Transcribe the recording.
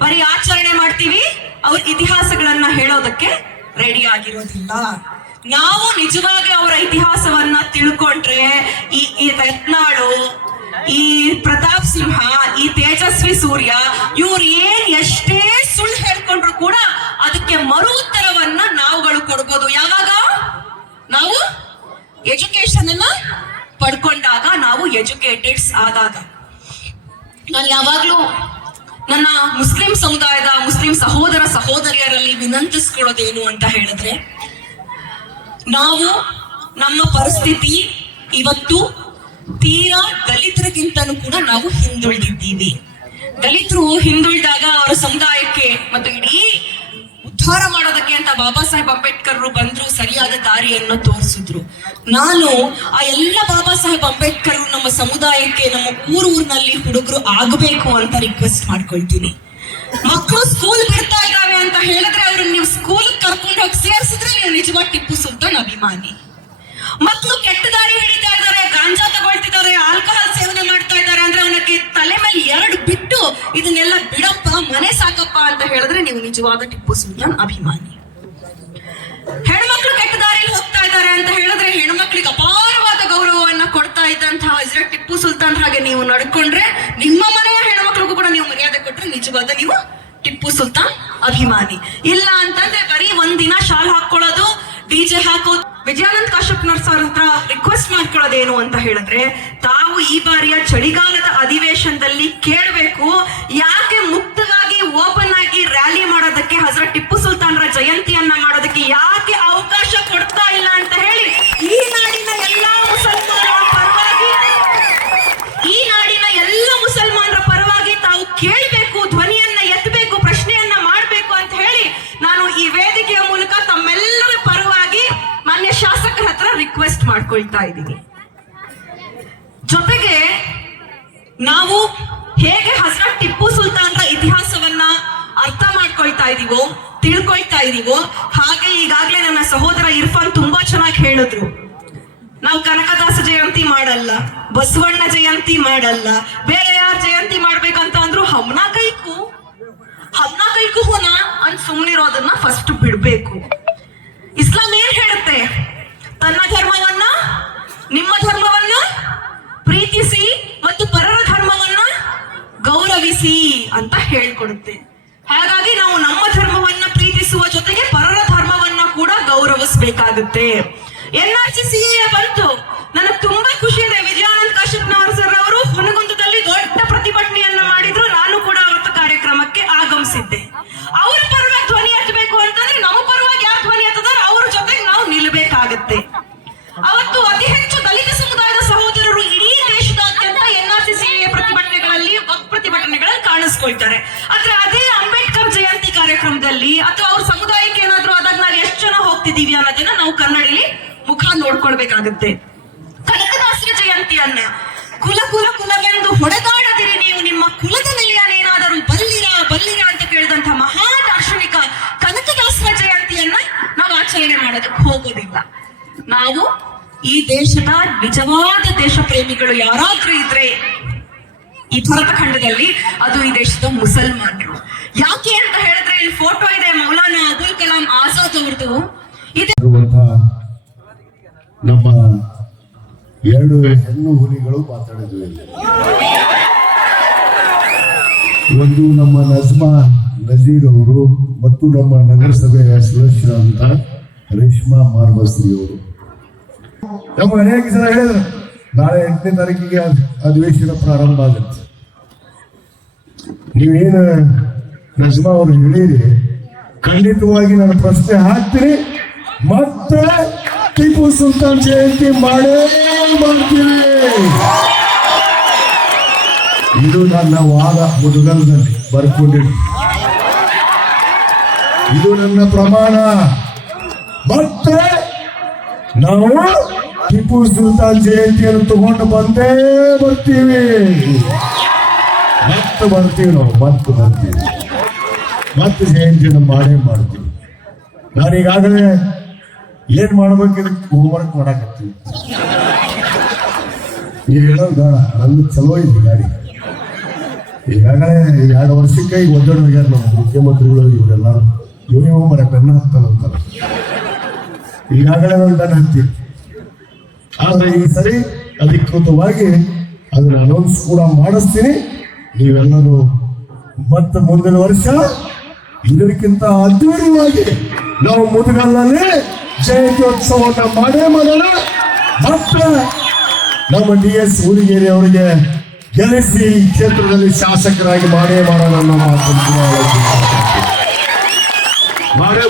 ಬರೀ ಆಚರಣೆ ಮಾಡ್ತೀವಿ, ಅವ್ರ ಇತಿಹಾಸಗಳನ್ನ ಹೇಳೋದಕ್ಕೆ ರೆಡಿ ಆಗಿರೋದಿಲ್ಲ. ನಾವು ನಿಜವಾಗಿ ಅವರ ಇತಿಹಾಸವನ್ನ ತಿಳ್ಕೊಂಡ್ರೆ ಈ ಈ ರತ್ನಾಳು, ಈ ಪ್ರತಾಪ್ ಸಿಂಹ, ಈ ತೇಜಸ್ವಿ ಸೂರ್ಯ, ಇವ್ರು ಏನ್ ಎಷ್ಟೇ ಸುಳ್ಳು ಹೇಳ್ಕೊಂಡ್ರು ಕೂಡ ಅದಕ್ಕೆ ಮರು ಉತ್ತರವನ್ನ ನಾವುಗಳು ಕೊಡ್ಬೋದು. ಯಾವಾಗ? ನಾವು ಎಜುಕೇಶನ್ ಅನ್ನ ಪಡ್ಕೊಂಡಾಗ ನಾವು ಎಜುಕೇಟೆಡ್ಸ್ ಆದಾಗ. ನಾನು ಯಾವಾಗ್ಲೂ ನನ್ನ ಮುಸ್ಲಿಂ ಸಮುದಾಯದ ಮುಸ್ಲಿಂ ಸಹೋದರ ಸಹೋದರಿಯರಲ್ಲಿ ವಿನಂತಿಸ್ಕೊಳ್ಳೋದೇನು ಅಂತ ಹೇಳಿದ್ರೆ, ನಾವು ನಮ್ಮ ಪರಿಸ್ಥಿತಿ ಇವತ್ತು ತೀರಾ ದಲಿತರಿಗಿಂತನೂ ಕೂಡ ನಾವು ಹಿಂದುಳಿದಿದ್ದೀವಿ. ದಲಿತರು ಹಿಂದುಳಿದಾಗ ಅವರ ಸಮುದಾಯಕ್ಕೆ ಮತ್ತು ಇಡೀ ಉದ್ಧಾರ ಮಾಡೋದಕ್ಕೆ ಅಂತ ಬಾಬಾ ಸಾಹೇಬ್ ಅಂಬೇಡ್ಕರ್ ಬಂದ್ರು, ಸರಿಯಾದ ದಾರಿಯನ್ನು ತೋರಿಸಿದ್ರು. ನಾನು ಆ ಎಲ್ಲ ಬಾಬಾ ಸಾಹೇಬ್ ಅಂಬೇಡ್ಕರ್ ನಮ್ಮ ಸಮುದಾಯಕ್ಕೆ, ನಮ್ಮ ಊರ್ ಊರಿನಲ್ಲಿ ಹುಡುಗರು ಆಗಬೇಕು ಅಂತ ರಿಕ್ವೆಸ್ಟ್ ಮಾಡ್ಕೊಳ್ತೀನಿ. ಮಕ್ಕಳು ಸ್ಕೂಲ್ ಬಿಡ್ತಾ ಇದ್ದಾವೆ ಅಂತ ಹೇಳಿದ್ರೆ ಅವ್ರನ್ನ ನೀವು ಸ್ಕೂಲ್ ಕರ್ಕೊಂಡು ಹೋಗಿ ಸೇರಿಸಿದ್ರೆ ನೀವು ನಿಜವಾಗಿ ಟಿಪ್ಪು ಸುಲ್ತಾನ್ ಅಭಿಮಾನಿ. ಮಕ್ಕಳು ಕೆಟ್ಟ ದಾರಿ ಹಿಡಿತಾ ಇದ್ದಾರೆ, ಗಾಂಜಾ ತಗೊಳ್ತಿದ್ದಾರೆ ಆಲ್ಕೋಹಾಲ್ ಸೇವನೆ ಮಾಡ್ತಾ ಇದ್ದಾರೆ ಅಂದ್ರೆ ಅವನಿಗೆ ತಲೆ ಮೇಲೆ ಎರಡು ಬಿಟ್ಟು ಇದನ್ನೆಲ್ಲ ಅಂತ ಹೇಳಿದ್ರೆ ನೀವು ನಿಜವಾದ ಟಿಪ್ಪು ಸುಲ್ತಾನ್ ಅಭಿಮಾನಿ. ಹೆಣ್ಮಕ್ಳು ಕೆಟ್ಟ ದಾರಿಯಲ್ಲಿ ಹೋಗ್ತಾ ಇದ್ದಾರೆ ಅಂತ ಹೇಳಿದ್ರೆ ಹೆಣ್ಮಕ್ಳಿಗೆ ಅಪಾರವಾದ ಗೌರವವನ್ನ ಕೊಡ್ತಾ ಇದ್ದಂತಹ ಹಜರತ್ ಟಿಪ್ಪು ಸುಲ್ತಾನ್ ಹಾಗೆ ನೀವು ನಡ್ಕೊಂಡ್ರೆ ನಿಮ್ಮ ಮನೆಯ ಹೆಣ್ಮಕ್ಳಿಗೂ ಕೂಡ ನೀವು ಮರ್ಯಾದೆ ಕೊಟ್ರೆ ನಿಜವಾದ ನೀವು ಟಿಪ್ಪು ಸುಲ್ತಾನ್ ಅಭಿಮಾನಿ. ಇಲ್ಲ ಅಂತಂದ್ರೆ ಬರೀ ಒಂದಿನ ಶಾಲ್ ಹಾಕೊಳ್ಳೋದು ಡಿಜೆ ಹಾಕೋದು. ವಿಜಯಾನಂದ್ ಕಾಶ್ಯಪ್ನವ್ರ ಸರ್ ಹತ್ರ ರಿಕ್ವೆಸ್ಟ್ ಮಾಡ್ಕೊಳ್ಳೋದೇನು ಅಂತ ಹೇಳಿದ್ರೆ, ತಾವು ಈ ಬಾರಿಯ ಚಳಿಗಾಲದ ಅಧಿವೇಶನದಲ್ಲಿ ಕೇಳಬೇಕು, ಯಾಕೆ ಮುಕ್ತವಾಗಿ ಓಪನ್ ಆಗಿ ರ್ಯಾಲಿ ಮಾಡೋದಕ್ಕೆ ಹಜರತ್ ಟಿಪ್ಪು ಸುಲ್ತಾನ್ರ ಜಯಂತಿಯನ್ನ ಮಾಡೋದಕ್ಕೆ ಯಾಕೆ ಅವಕಾಶ ಕೊಡ್ತಾ ಇಲ್ಲ ಅಂತ ಹೇಳಿ ಈ ನಾಡಿನ ಎಲ್ಲಾ ಮುಸಲ್ಮಾನರ ಪರವಾಗಿ ಈ ನಾಡಿನ ಎಲ್ಲ ಮುಸಲ್ಮಾನರ ಪರವಾಗಿ ತಾವು ಕೇಳಬೇಕು ಧ್ವನಿಯನ್ನ ಎತ್ತಬೇಕು ಪ್ರಶ್ನೆಯನ್ನ ಮಾಡಬೇಕು ಅಂತ ಹೇಳಿ ನಾನು ಈ ವೇದಿಕೆಯ ಮೂಲಕ ತಮ್ಮೆಲ್ಲರ ಪರವಾಗಿ ಮಾನ್ಯ ಶಾಸಕರ ಹತ್ರ ರಿಕ್ವೆಸ್ಟ್ ಮಾಡ್ಕೊಳ್ತಾ ಇದ್ದೀನಿ ಜೊತೆಗೆ ನಾವು ಹೇಗೆ ಹಜರತ್ ಟಿಪ್ಪು ಸುಲ್ತಾನ್ರ ಇತಿಹಾಸವನ್ನ ಅರ್ಥ ಮಾಡ್ಕೊಳ್ತಾ ಇದೀವೋ ತಿಳ್ಕೊಳ್ತಾ ಇದೀವೋ ಹಾಗೆ ಈಗಾಗ್ಲೇ ನನ್ನ ಸಹೋದರ ಇರ್ಫಾನ್ ತುಂಬಾ ಚೆನ್ನಾಗಿ ಹೇಳಿದ್ರು. ನಾವು ಕನಕದಾಸ ಜಯಂತಿ ಮಾಡಲ್ಲ, ಬಸವಣ್ಣ ಜಯಂತಿ ಮಾಡಲ್ಲ, ಬೇರೆ ಯಾರ ಜಯಂತಿ ಮಾಡ್ಬೇಕಂತ ಅಂದ್ರು ಹಮ್ನ ಕೈಕು. ಹಮ್ನ ಕೈಕು ಹುನ ಅಂತ ಸುಮ್ನಿರೋದನ್ನ ಫಸ್ಟ್ ಬಿಡ್ಬೇಕು. ಇಸ್ಲಾಂ ಏನ್ ಹೇಳುತ್ತೆ? ತನ್ನ ಧರ್ಮವನ್ನ ನಿಮ್ಮ ಧರ್ಮವನ್ನ ಪ್ರೀತಿಸಿ ಮತ್ತು ಪರರ ಧರ್ಮವನ್ನ ಗೌರವಿಸಿ ಅಂತ ಹೇಳ್ಕೊಡುತ್ತೆ. ಹಾಗಾಗಿ ನಾವು ನಮ್ಮ ಧರ್ಮವನ್ನ ಪ್ರೀತಿಸುವ ಜೊತೆಗೆ ಪರರ ಧರ್ಮವನ್ನ ಕೂಡ ಗೌರವಿಸಬೇಕಾಗುತ್ತೆ. ಎನ್ ಆರ್ ಸಿ ಬಂತು. ಅಥವಾ ಅವ್ರ ಸಮುದಾಯಕ್ಕೆ ಏನಾದ್ರು ಆದಾಗ ನಾವು ಎಷ್ಟು ಜನ ಹೋಗ್ತಿದೀವಿ ಅನ್ನೋದನ್ನ ನಾವು ಕನ್ನಡಿಲಿ ಮುಖ ನೋಡ್ಕೊಳ್ಬೇಕಾಗುತ್ತೆ. ಕನಕದಾಸರ ಜಯಂತಿಯನ್ನ ಕುಲ ಕುಲ ಕುಲವೆಂದು ಹೊಡೆದಾಡದಿರಿ ನೀವು ನಿಮ್ಮ ಕುಲದ ನೆಲೆಯನ್ನೇನಾದರೂ ಬಲ್ಲಿರ ಬಲ್ಲಿರ ಅಂತ ಕೇಳಿದಂತ ಮಹಾ ದಾರ್ಶನಿಕ ಕನಕದಾಸರ ಜಯಂತಿಯನ್ನ ನಾವು ಆಚರಣೆ ಮಾಡೋದಕ್ಕೆ ಹೋಗೋದಿಲ್ಲ. ನಾವು ಈ ದೇಶದ ನಿಜವಾದ ದೇಶ ಪ್ರೇಮಿಗಳು ಯಾರಾದ್ರೂ ಇದ್ರೆ ಈ ಭಾರತ ಖಂಡದಲ್ಲಿ ಅದು ಈ ದೇಶದ ಮುಸಲ್ಮಾನರು. ಯಾಕೆ ಅಂತ ಹೇಳಿದ್ರೆ ಇಲ್ಲಿ ಫೋಟೋ ಇದೆ ಮೌಲಾನಾ ಅಬ್ದುಲ್ ಕಲಾಂ ಆಜಾದ್ ಅವ್ರದ್ದು ನಮ್ಮ ಎರಡು ಹೆಣ್ಣು ಹುಲಿಗಳು ಮಾತಾಡಿದ್ವು. ಒಂದು ನಮ್ಮ ನಜ್ಮಾ ನಜೀರ್ ಅವರು ಮತ್ತು ನಮ್ಮ ನಗರಸಭೆಯ ಸದಸ್ಯರಾದಂಥ ರೇಷ್ಮಾ ಮಾರ್ಬಸ್ತ್ರೀ ಅವರು. ನಮ್ಮ ಅನೇಕ ಜನ ಹೇಳಿದ್ರು, ನಾಳೆ ಎಂಟನೇ ತಾರೀಕಿಗೆ ಅಧಿವೇಶನ ಪ್ರಾರಂಭ ಆಗುತ್ತೆ. ನೀವೇನು ನಜ್ಮಾ ಅವರು ಹೇಳಿರಿ, ಖಂಡಿತವಾಗಿ ನಾನು ಪ್ರಶ್ನೆ ಹಾಕ್ತೀನಿ. ಮತ್ತೆ ಟಿಪ್ಪು ಸುಲ್ತಾನ್ ಜಯಂತಿ ಮಾಡೇ ಮಾಡ್ತೀನಿ. ಇದು ನನ್ನ ವಾದ ಮುದುಗಲ್ನಲ್ಲಿ ಬರ್ಕೊಂಡಿದ್ದು ಇದು ನನ್ನ ಪ್ರಮಾಣ. ಮತ್ತೆ ನಾವು ಟಿಪ್ಪು ಸುಲ್ತಾನ್ ಜಯಂತಿಯನ್ನು ತಗೊಂಡು ಬಂದೇ ಬರ್ತೀವಿ. ಮತ್ತೆ ಬರ್ತೀವಿ ನಾವು, ಮತ್ತೆ ಬರ್ತೀವಿ. ಮತ್ತೆ ಜಯಂತಿಯನ್ನು ಮಾಡೇ ಮಾಡ್ತೀವಿ. ನಾನು ಈಗಾಗಲೇ ಏನ್ ಮಾಡ್ಬೇಕಿದ್ರೆ ಹೋಮ್ವರ್ಕ್ ಮಾಡಾಕತ್ತೀವಿ ನೀವು ಹೇಳೋದು ಬೇಡ, ನಂದು ಚಲೋ ಇದೆ ಗಾಡಿ. ಈಗಾಗಲೇ ಎರಡು ವರ್ಷಕ್ಕೆ ಈಗ ಒಂದೆರಡು ಹೋಗ್ಯಾರ ನಮ್ಮ ಮುಖ್ಯಮಂತ್ರಿಗಳು ಇವರೆಲ್ಲ ಇವನೇ ಮರ ಬೆನ್ನ ಹತ್ತಾನಂತಾರ ಈಗಾಗಲೇ ನಾನು ಬೆನ್ನ ಹತ್ತಿ. ಆದ್ರೆ ಈ ಸರಿ ಅಧಿಕೃತವಾಗಿ ಅದನ್ನ ಅನೌನ್ಸ್ ಕೂಡ ಮಾಡಿಸ್ತೀನಿ. ನೀವೆಲ್ಲರೂ ಮತ್ತೆ ಮುಂದಿನ ವರ್ಷ ಇದಕ್ಕಿಂತ ಅದ್ದೂರಿಯಾಗಿ ನಾವು ಮುದುಗಲ್ಲಲ್ಲಿ ಜಯಂತ್ಯೋತ್ಸವವನ್ನು ಮಾಡೇ ಮಾಡೋಣ. ಮತ್ತೆ ನಮ್ಮ ಡಿ ಎಸ್ ಹುಲಿಗೇರಿ ಅವರಿಗೆ ಗೆಲ್ಲಿಸಿ ಈ ಕ್ಷೇತ್ರದಲ್ಲಿ ಶಾಸಕರಾಗಿ ಮಾಡೇ ಮಾಡೋಣ ಮಾಡೇ